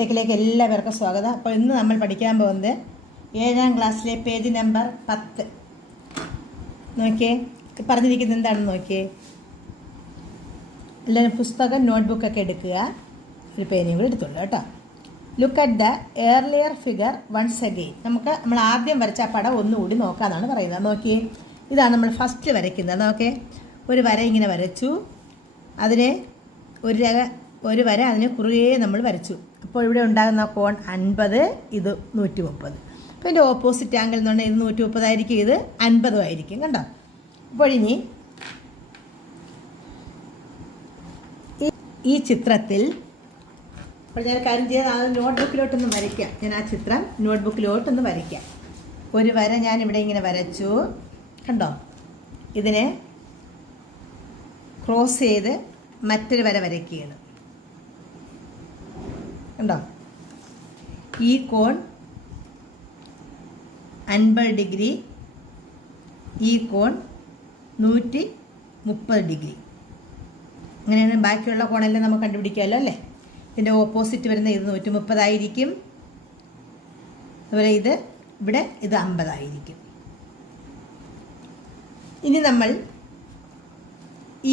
ബിടെക്കിലേക്ക് എല്ലാവർക്കും സ്വാഗതം. അപ്പോൾ ഇന്ന് നമ്മൾ പഠിക്കാൻ പോകുന്നത് ഏഴാം ക്ലാസ്സിലെ പേജ് നമ്പർ പത്ത്. നോക്കിയേ പറഞ്ഞിരിക്കുന്നത് എന്താണെന്ന് നോക്കിയേ. എല്ലാവരും പുസ്തകം നോട്ട്ബുക്കൊക്കെ എടുക്കുക. ഒരു പേനയും കൂടി എടുത്തുള്ളൂ കേട്ടോ. Look at the earlier figure once again നമുക്ക് നമ്മൾ ആദ്യം വരച്ച പടം ഒന്നുകൂടി നോക്കാമെന്നാണ് പറയുന്നത്. നോക്കിയേ ഇതാണ് നമ്മൾ ഫസ്റ്റ് വരയ്ക്കുന്നത്. നോക്കേ ഒരു വര ഇങ്ങനെ വരച്ചു. അതിനെ ഒരു രക ഒരു വര അതിനെ കുറുകെ നമ്മൾ വരച്ചു. അപ്പോൾ ഇവിടെ ഉണ്ടാകുന്ന കോൺ അൻപത് ഇത് നൂറ്റി മുപ്പത് അപ്പോൾ ഇതിന്റെ ഓപ്പോസിറ്റ് ആംഗിൾ എന്ന് പറഞ്ഞാൽ ഇത് നൂറ്റി മുപ്പതായിരിക്കും ഇത് അൻപതും ആയിരിക്കും കണ്ടോ? അപ്പോൾ ഇനി ഈ- ചിത്രത്തിൽ അപ്പോൾ ഞാൻ കാര്യം ചെയ്ത് ആ നോട്ട്ബുക്കിലോട്ടൊന്ന് വരയ്ക്കാം. ഞാൻ ആ ചിത്രം നോട്ട്ബുക്കിലോട്ടൊന്ന് വരയ്ക്കാം. ഒരു വര ഞാൻ ഇവിടെ ഇങ്ങനെ വരച്ചു കണ്ടോ? ഇതിനെ ക്രോസ് ചെയ്ത് മറ്റൊരു വര വരയ്ക്കുകയാണ്. കണ്ടോ? ഈ കോൺ അൻപത് ഡിഗ്രി ഈ കോൺ നൂറ്റി മുപ്പത് ഡിഗ്രി. അങ്ങനെയാണ് ബാക്കിയുള്ള കോണെല്ലാം നമുക്ക് കണ്ടുപിടിക്കാമല്ലോ അല്ലേ? ഇതിന്റെ ഓപ്പോസിറ്റ് വരുന്ന ഇത് നൂറ്റി മുപ്പതായിരിക്കും അതുപോലെ ഇത് ഇവിടെ ഇത് അമ്പതായിരിക്കും ഇനി നമ്മൾ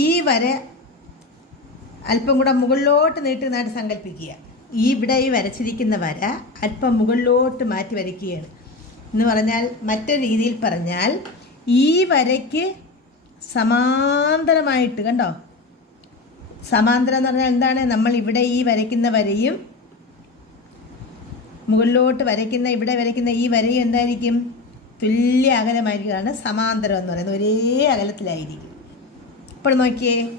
ഈ വര അല്പം കൂടെ മുകളിലോട്ട് നീട്ടുന്നതായിട്ട് സങ്കല്പിക്കുക. ഈ ഇവിടെ ഈ വരച്ചിരിക്കുന്ന വര അല്പം മുകളിലോട്ട് മാറ്റി വരയ്ക്കുകയാണ്. എന്ന് പറഞ്ഞാൽ മറ്റൊരു രീതിയിൽ പറഞ്ഞാൽ ഈ വരയ്ക്ക് സമാന്തരമായിട്ട് കണ്ടോ? സമാന്തരം എന്ന് പറഞ്ഞാൽ എന്താണ്? നമ്മൾ ഇവിടെ ഈ വരയ്ക്കുന്ന വരയും മുകളിലോട്ട് വരയ്ക്കുന്ന ഇവിടെ വരയ്ക്കുന്ന ഈ വരയും എന്തായിരിക്കും? തുല്യ അകലമായിരിക്കുകയാണ്. സമാന്തരം എന്ന് പറയുന്നത് ഒരേ അകലത്തിലായിരിക്കും. ഇപ്പോൾ നോക്കിയേ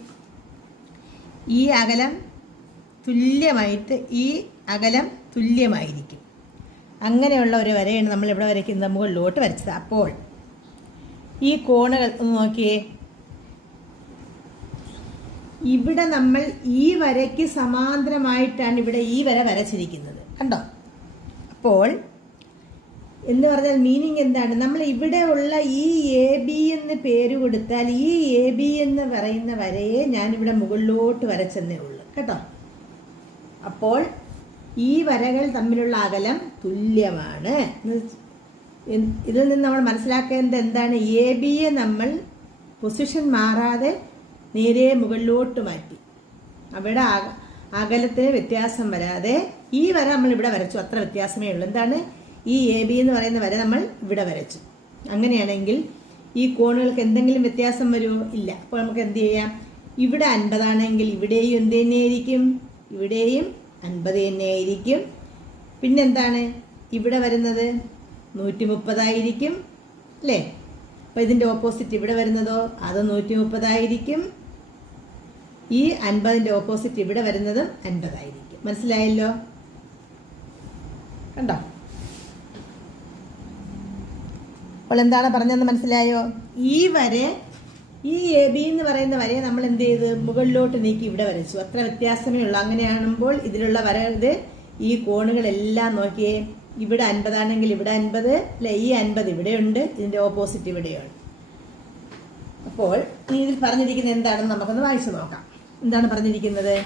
ഈ അകലം തുല്യമായിട്ട് ഈ അകലം തുല്യമായിരിക്കും. അങ്ങനെയുള്ള ഒരു വരയാണ് നമ്മൾ ഇവിടെ വരയ്ക്കുന്നത് മുകളിലോട്ട് വരച്ചത്. അപ്പോൾ ഈ കോണുകൾ ഒന്ന് നോക്കിയേ. ഇവിടെ നമ്മൾ ഈ വരയ്ക്ക് സമാന്തരമായിട്ടാണ് ഇവിടെ ഈ വര വരച്ചിരിക്കുന്നത്. കണ്ടോ? അപ്പോൾ എന്ന് പറഞ്ഞാൽ മീനിങ് എന്താണ്? നമ്മൾ ഇവിടെ ഉള്ള ഈ എ ബി എന്ന് പേര് കൊടുത്താൽ ഈ എ ബി എന്ന് പറയുന്ന വരയെ ഞാനിവിടെ മുകളിലോട്ട് വരച്ചെന്നേ ഉള്ളൂ. കേട്ടോ? അപ്പോൾ ഈ വരകൾ തമ്മിലുള്ള അകലം തുല്യമാണ്. ഇതിൽ നിന്ന് നമ്മൾ മനസ്സിലാക്കേണ്ടത് എന്താണ്? എ ബിയെ നമ്മൾ പൊസിഷൻ മാറാതെ നേരെ മുകളിലോട്ട് മാറ്റി. അവിടെ അക- അകലത്തിന് വ്യത്യാസം വരാതെ ഈ വര നമ്മൾ ഇവിടെ വരച്ചു. അത്ര വ്യത്യാസമേ ഉള്ളൂ. എന്താണ്? ഈ എ ബി എന്ന് പറയുന്ന വര നമ്മൾ ഇവിടെ വരച്ചു. അങ്ങനെയാണെങ്കിൽ ഈ കോണുകൾക്ക് എന്തെങ്കിലും വ്യത്യാസം വരുമോ? ഇല്ല. അപ്പോൾ നമുക്ക് എന്ത് ചെയ്യാം? ഇവിടെ അൻപതാണെങ്കിൽ ഇവിടെയും എന്ത് തന്നെയായിരിക്കും? ഇവിടെയും അൻപത് തന്നെയായിരിക്കും പിന്നെന്താണ്? ഇവിടെ വരുന്നത് നൂറ്റി മുപ്പതായിരിക്കും അല്ലേ? അപ്പോൾ ഇതിന്റെ ഓപ്പോസിറ്റ് ഇവിടെ വരുന്നതോ അത് നൂറ്റി മുപ്പതായിരിക്കും ഈ അൻപതിന്റെ ഓപ്പോസിറ്റ് ഇവിടെ വരുന്നതും അൻപതായിരിക്കും മനസ്സിലായല്ലോ? കണ്ടോ? അപ്പോൾ എന്താണ് പറഞ്ഞതെന്ന് മനസ്സിലായോ? ഈ വരെ ഈ എ ബി എന്ന് പറയുന്ന വരയെ നമ്മൾ എന്ത് ചെയ്ത്? മുകളിലോട്ട് നീക്കി ഇവിടെ വരച്ചു. അത്ര വ്യത്യാസമേ ഉള്ളൂ. അങ്ങനെയാണുമ്പോൾ ഇതിലുള്ള വര ഇത് ഈ കോണുകളെല്ലാം നോക്കിയേ ഇവിടെ അൻപതാണെങ്കിൽ ഇവിടെ അൻപത് അല്ലെ? ഈ അൻപത് ഇവിടെയുണ്ട് ഇതിന്റെ ഓപ്പോസിറ്റ് ഇവിടെയുണ്ട്. അപ്പോൾ ഇതിൽ പറഞ്ഞിരിക്കുന്നത് എന്താണെന്ന് നമുക്കൊന്ന് വായിച്ചു നോക്കാം. എന്താണ് പറഞ്ഞിരിക്കുന്നത്?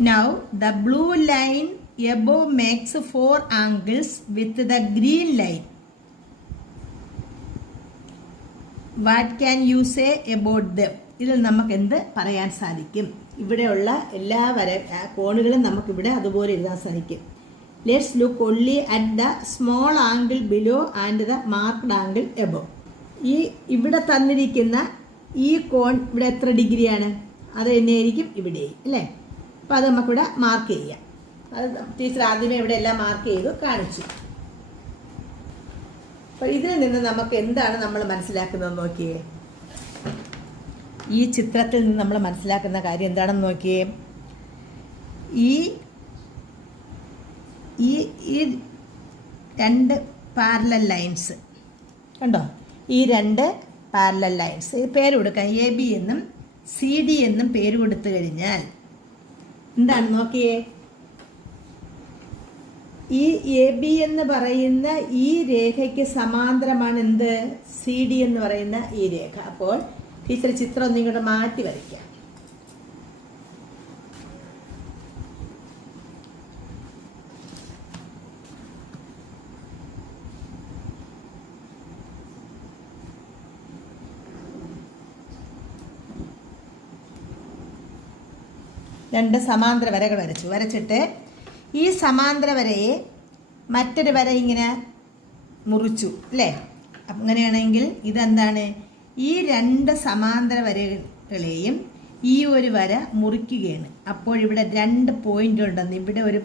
Now the blue line above makes four angles with the green line. What can you say about them ഇതിൽ നമുക്ക് എന്ത് പറയാൻ സാധിക്കും? ഇവിടെയുള്ള എല്ലാ വര കോണുകളും നമുക്കിവിടെ അതുപോലെ എഴുതാൻ സാധിക്കും. Let's look only at the small angle below and the marked angle above ഈ ഇവിടെ തന്നിരിക്കുന്ന ഈ കോൺ ഇവിടെ എത്ര ഡിഗ്രിയാണ്? അത് തന്നെയായിരിക്കും ഇവിടെയും അല്ലേ? അപ്പോൾ അത് നമുക്കിവിടെ മാർക്ക് ചെയ്യാം. അത് ടീച്ചർ ആദ്യമേ ഇവിടെ എല്ലാം മാർക്ക് ചെയ്തു കാണിച്ചു. അപ്പോൾ ഇതിൽ നിന്ന് നമുക്ക് എന്താണ് നമ്മൾ മനസ്സിലാക്കുന്നത് നോക്കിയേ? ഈ ചിത്രത്തിൽ നിന്ന് നമ്മൾ മനസ്സിലാക്കുന്ന കാര്യം എന്താണെന്ന് നോക്കിയേ? ഈ ഈ രണ്ട് പാരലൽ ലൈൻസ് കണ്ടോ? ഈ രണ്ട് പാരലൽ ലൈൻസ് പേര് കൊടുക്കാം. എ ബി എന്നും സി ഡി എന്നും പേര് കൊടുത്തു കഴിഞ്ഞാൽ എന്താണ് നോക്കിയേ? ഈ എ ബി എന്ന് പറയുന്ന ഈ രേഖയ്ക്ക് സമാന്തരമാണ് എന്ത്? സി ഡി എന്ന് പറയുന്ന ഈ രേഖ. അപ്പോൾ ടീച്ചർ ചിത്രം ഒന്നും ഇങ്ങോട്ട് മാറ്റി വരയ്ക്കാം. രണ്ട് സമാന്തര വരകൾ വരച്ചു. വരച്ചിട്ട് ഈ സമാന്തര വരയെ മറ്റൊരു വര ഇങ്ങനെ മുറിച്ചു അല്ലേ? അങ്ങനെയാണെങ്കിൽ ഇതെന്താണ്? ഈ രണ്ട് സമാന്തര വരകളെയും ഈ ഒരു വര മുറിക്കുകയാണ്. അപ്പോൾ ഇവിടെ രണ്ട് പോയിന്റ് ഉണ്ടെന്ന് ഇവിടെ ഒരു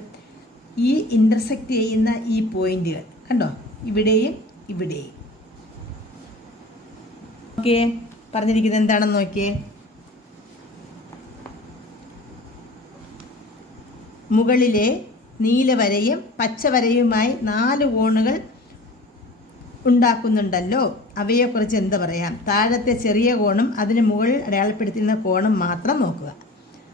ഈ ഇന്റർസെക്റ്റ് ചെയ്യുന്ന ഈ പോയിന്റുകൾ. കണ്ടോ? ഇവിടെയും ഇവിടെയും. ഓക്കെ പറഞ്ഞിരിക്കുന്നത് എന്താണെന്ന് നോക്കിയേ? മുകളിലെ നീലവരയും പച്ചവരയുമായി നാല് കോണുകൾ ഉണ്ടാക്കുന്നുണ്ടല്ലോ. അവയെക്കുറിച്ച് എന്ത് പറയാം? താഴത്തെ ചെറിയ കോണും അതിന് മുകളിൽ അടയാളപ്പെടുത്തിയിരുന്ന കോണും മാത്രം നോക്കുക.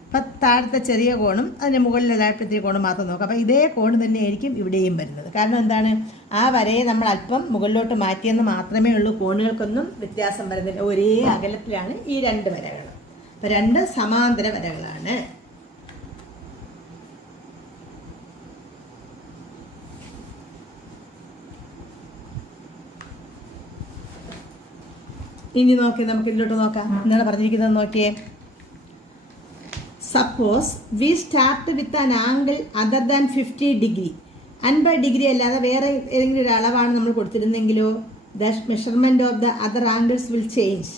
അപ്പം താഴത്തെ ചെറിയ കോണും അതിന് മുകളിൽ അടയാളപ്പെടുത്തിയ കോണും മാത്രം നോക്കുക. അപ്പം ഇതേ കോണ് തന്നെയായിരിക്കും ഇവിടെയും വരുന്നത്. കാരണം എന്താണ്? ആ വരയെ നമ്മൾ അല്പം മുകളിലോട്ട് മാറ്റിയെന്ന് മാത്രമേ ഉള്ളൂ. കോണുകൾക്കൊന്നും വ്യത്യാസം വരുന്നില്ല. ഒരേ അകലത്തിലാണ് ഈ രണ്ട് വരകൾ അപ്പം രണ്ട് സമാന്തര വരകളാണ്. ഇനി നോക്കി നമുക്ക് ഇതിലോട്ട് നോക്കാം. എന്താണ് പറഞ്ഞിരിക്കുന്നത് നോക്കിയേ? Suppose we start with an angle other than fifty degree അൻപത് ഡിഗ്രി അല്ലാതെ വേറെ ഏതെങ്കിലും ഒരു അളവാണ് നമ്മൾ കൊടുത്തിരുന്നെങ്കിലോ the measurement of the other angles will change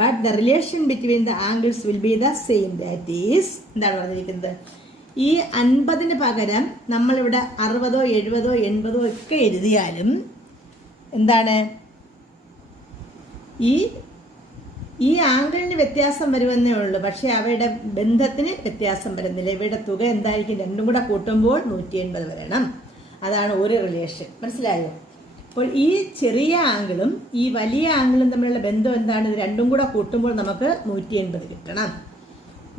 but the relation between the angles will be the same that is എന്താണ് പറഞ്ഞിരിക്കുന്നത്? ഈ അൻപതിന് പകരം നമ്മളിവിടെ അറുപതോ എഴുപതോ എൺപതോ ഒക്കെ എഴുതിയാലും എന്താണ്? ഈ ഈ ആംഗിളിന് വ്യത്യാസം വരുമെന്നേ ഉള്ളൂ. പക്ഷേ അവയുടെ ബന്ധത്തിന് വ്യത്യാസം വരുന്നില്ല. ഇവയുടെ തുക എന്തായിരിക്കും? രണ്ടും കൂടെ കൂട്ടുമ്പോൾ നൂറ്റി എൺപത് വരണം. അതാണ് ഒരു റിലേഷൻ മനസ്സിലായോ? അപ്പോൾ ഈ ചെറിയ ആംഗിളും ഈ വലിയ ആംഗിളും തമ്മിലുള്ള ബന്ധം എന്താണ്? ഇത് രണ്ടും കൂടെ കൂട്ടുമ്പോൾ നമുക്ക് നൂറ്റി എൺപത് കിട്ടണം.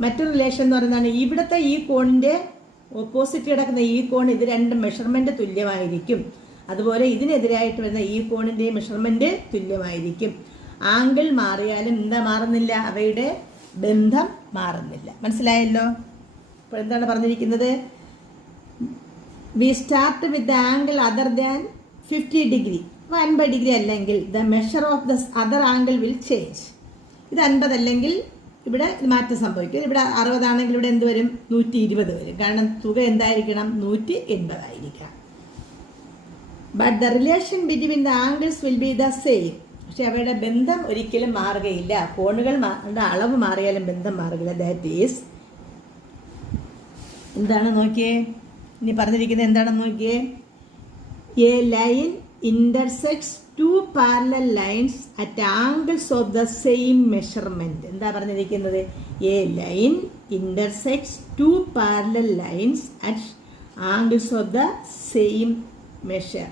മറ്റൊരു റിലേഷൻ എന്ന് പറയുന്നതാണ് ഇവിടുത്തെ ഈ കോണിന്റെ ഓപ്പോസിറ്റ് കിടക്കുന്ന ഈ കോൺ ഇത് രണ്ടും മെഷർമെന്റ് തുല്യമായിരിക്കും. അതുപോലെ ഇതിനെതിരായിട്ട് വരുന്ന ഈ കോണിന്റെ മെഷർമെന്റ് തുല്യമായിരിക്കും. ആംഗിൾ മാറിയാലും എന്താ മാറുന്നില്ല? അവയുടെ ബന്ധം മാറുന്നില്ല. മനസ്സിലായല്ലോ? ഇപ്പോൾ എന്താണ് പറഞ്ഞിരിക്കുന്നത്? We start with the angle other than fifty degree അപ്പോൾ അൻപത് ഡിഗ്രി അല്ലെങ്കിൽ the measure of the other angle will change ഇത് അൻപത് അല്ലെങ്കിൽ ഇവിടെ മാറ്റം സംഭവിക്കും. ഇവിടെ അറുപതാണെങ്കിൽ ഇവിടെ എന്ത് വരും? നൂറ്റി ഇരുപത് വരും. കാരണം തുക എന്തായിരിക്കണം? നൂറ്റി എൺപതായിരിക്കാം but the relation between the angles will be the same പക്ഷെ അവയുടെ ബന്ധം ഒരിക്കലും മാറുകയില്ല. കോണുകൾ അളവ് മാറിയാലും ബന്ധം മാറുകയില്ല. ദാറ്റ് ഈസ് എന്താണ് നോക്കിയേ? ഇനി പറഞ്ഞിരിക്കുന്നത് എന്താണെന്ന് നോക്കിയേ? A line intersects two parallel lines at angles of the same measurement എന്താ പറഞ്ഞിരിക്കുന്നത്? A line intersects two parallel lines at angles of the same measure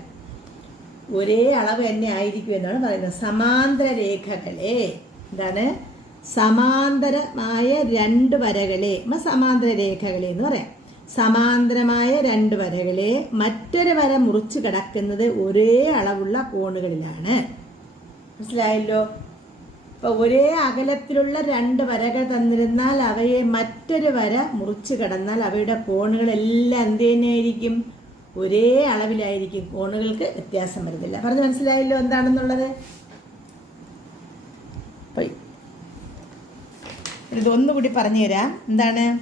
ഒരേ അളവ് തന്നെ ആയിരിക്കും എന്നാണ് പറയുന്നത്. സമാന്തര രേഖകളെ എന്താണ്? സമാന്തരമായ രണ്ട് വരകളെ സമാന്തര രേഖകളെ എന്ന് പറയാം. സമാന്തരമായ രണ്ട് വരകളെ മറ്റൊരു വര മുറിച്ച് കിടക്കുന്നത് ഒരേ അളവുള്ള കോണുകളിലാണ്. മനസ്സിലായല്ലോ? ഇപ്പൊ ഒരേ അകലത്തിലുള്ള രണ്ട് വരകൾ തന്നിരുന്നാൽ അവയെ മറ്റൊരു വര മുറിച്ച് കടന്നാൽ അവയുടെ കോണുകളെല്ലാം എന്ത് തന്നെയായിരിക്കും? ഒരേ അളവിലായിരിക്കും കോണുകൾക്ക് വ്യത്യാസം വരുന്നില്ല. പറഞ്ഞ് മനസ്സിലായല്ലോ എന്താണെന്നുള്ളത്? പോയി. പറഞ്ഞു തരാം എന്താണ്?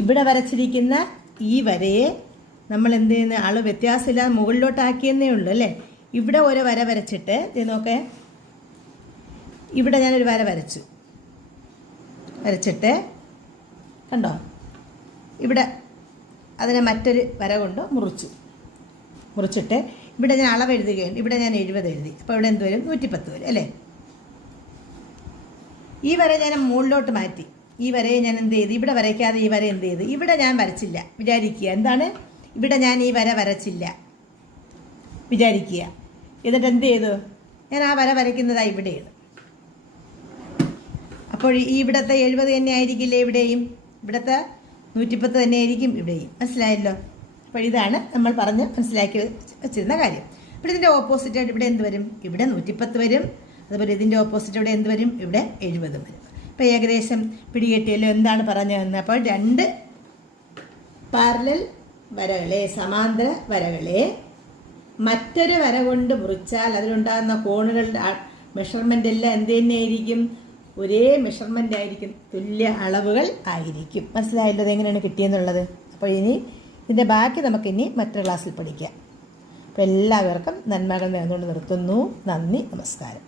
ഇവിടെ വരച്ചിരിക്കുന്ന ഈ വരയെ നമ്മൾ എന്ത് ചെയ്യുന്ന? ആൾ വ്യത്യാസമില്ലാതെ മുകളിലോട്ടാക്കിയെന്നേ ഉള്ളൂ അല്ലേ? ഇവിടെ ഒരു വര വരച്ചിട്ട് ഇത് നോക്കേ. ഇവിടെ ഞാനൊരു വര വരച്ചു. വരച്ചിട്ട് കണ്ടോ? ഇവിടെ അതിനെ മറ്റൊരു വര കൊണ്ട് മുറിച്ചു. മുറിച്ചിട്ട് ഇവിടെ ഞാൻ അളവ് എഴുതുകയാണ് ഇവിടെ ഞാൻ എഴുപത് എഴുതി. അപ്പോൾ ഇവിടെ എന്ത് വരും? നൂറ്റിപ്പത്ത് വരും അല്ലേ? ഈ വര ഞാൻ മുകളിലോട്ട് മാറ്റി. ഈ വരയെ ഞാൻ എന്ത് ചെയ്തു? ഇവിടെ വരയ്ക്കാതെ ഈ വര എന്ത് ചെയ്തു? ഇവിടെ ഞാൻ വരച്ചില്ല. വിചാരിക്കുക. എന്താണ്? ഇവിടെ ഞാൻ ഈ വര വരച്ചില്ല. വിചാരിക്കുക. എന്നിട്ട് എന്ത് ചെയ്തു? ഞാൻ ആ വര വരയ്ക്കുന്നതായി ഇവിടെയാണ് അപ്പോൾ ഈ ഇവിടുത്തെ എഴുപത് തന്നെ ആയിരിക്കില്ലേ ഇവിടെയും? ഇവിടുത്തെ നൂറ്റിപ്പത്ത് തന്നെ ആയിരിക്കും ഇവിടെയും. മനസ്സിലായല്ലോ? അപ്പോൾ ഇതാണ് നമ്മൾ പറഞ്ഞ് മനസ്സിലാക്കി വെച്ചിരുന്ന കാര്യം. അപ്പോൾ ഇതിന്റെ ഓപ്പോസിറ്റായിട്ട് ഇവിടെ എന്ത് വരും? ഇവിടെ നൂറ്റിപ്പത്ത് വരും. അതുപോലെ ഇതിന്റെ ഓപ്പോസിറ്റ് ഇവിടെ എന്ത് വരും? ഇവിടെ എഴുപതും വരും. അപ്പോൾ ഏകദേശം പിടികെട്ടിയല്ലോ എന്താണ് പറഞ്ഞതെന്ന്. അപ്പോൾ രണ്ട് പാരലൽ വരകളെ സമാന്തര വരകളെ മറ്റൊരു വര കൊണ്ട് മുറിച്ചാൽ അതിലുണ്ടാകുന്ന കോണുകളുടെ മെഷർമെന്റ് എല്ലാം എന്ത് തന്നെയായിരിക്കും? ഒരേ മെഷർമെന്റ് ആയിരിക്കും. തുല്യ അളവുകൾ ആയിരിക്കും. മനസ്സിലായല്ലോ? എങ്ങനെയാണ് കിട്ടിയെന്നുള്ളത്? അപ്പോൾ ഇനി ഇതിന്റെ ബാക്കി നമുക്ക് ഇനി മറ്റൊരു ക്ലാസ്സിൽ പഠിക്കാം. അപ്പോൾ എല്ലാവർക്കും നന്മകൾ നേർന്നുകൊണ്ട് നിർത്തുന്നു. നന്ദി നമസ്കാരം.